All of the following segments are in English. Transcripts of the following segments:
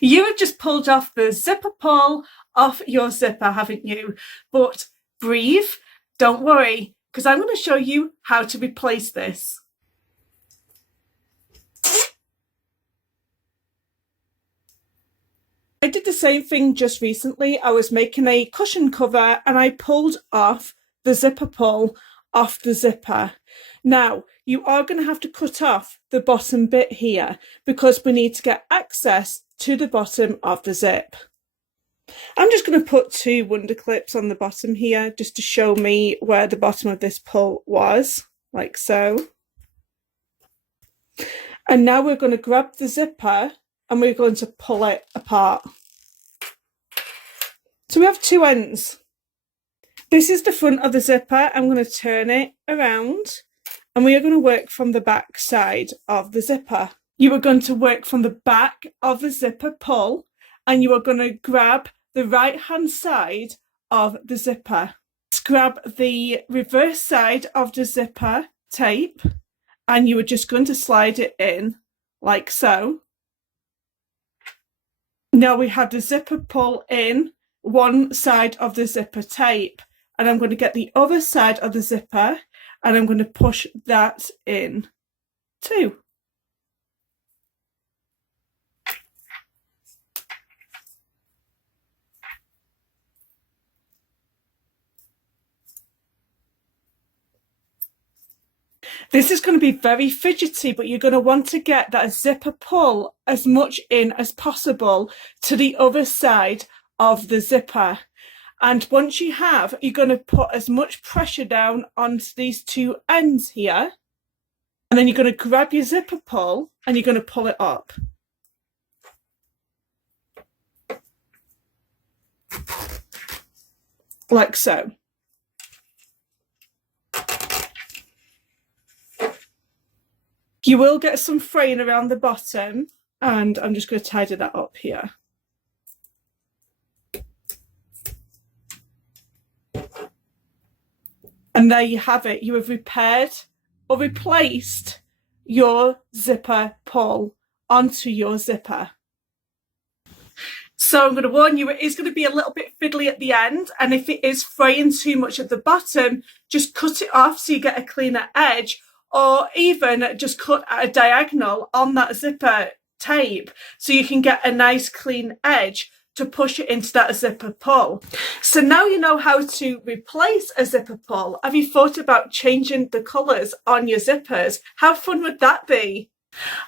You have just pulled off the zipper pull off your zipper, haven't you? But breathe, don't worry, because I'm going to show you how to replace this. I did the same thing just recently. I was making a cushion cover and I pulled off the zipper pull off the zipper. Now, you are going to have to cut off the bottom bit here because we need to get access to the bottom of the zip. I'm just going to put 2 wonder clips on the bottom here just to show me where the bottom of this pull was, like so. And now we're going to grab the zipper and we're going to pull it apart. So we have 2 ends. This is the front of the zipper. I'm going to turn it around and we are going to work from the back side of the zipper. You are going to work from the back of the zipper pull and you are going to grab the right hand side of the zipper. Let's grab the reverse side of the zipper tape and you are just going to slide it in like so. Now we have the zipper pull in one side of the zipper tape and I'm going to get the other side of the zipper and I'm going to push that in too. This is going to be very fidgety, but you're going to want to get that zipper pull as much in as possible to the other side of the zipper. And once you have, you're going to put as much pressure down onto these 2 ends here. And then you're going to grab your zipper pull and you're going to pull it up. Like so. You will get some fraying around the bottom and I'm just going to tidy that up here. And there you have it. You have repaired or replaced your zipper pull onto your zipper. So I'm going to warn you, it is going to be a little bit fiddly at the end. And if it is fraying too much at the bottom, just cut it off so you get a cleaner edge. Or even just cut at a diagonal on that zipper tape so you can get a nice clean edge to push it into that zipper pull. So now you know how to replace a zipper pull. Have you thought about changing the colours on your zippers? How fun would that be?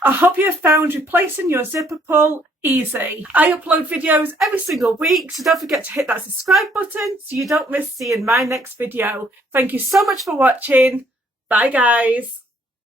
I hope you have found replacing your zipper pull easy. I upload videos every single week, so don't forget to hit that subscribe button so you don't miss seeing my next video. Thank you so much for watching. Bye guys.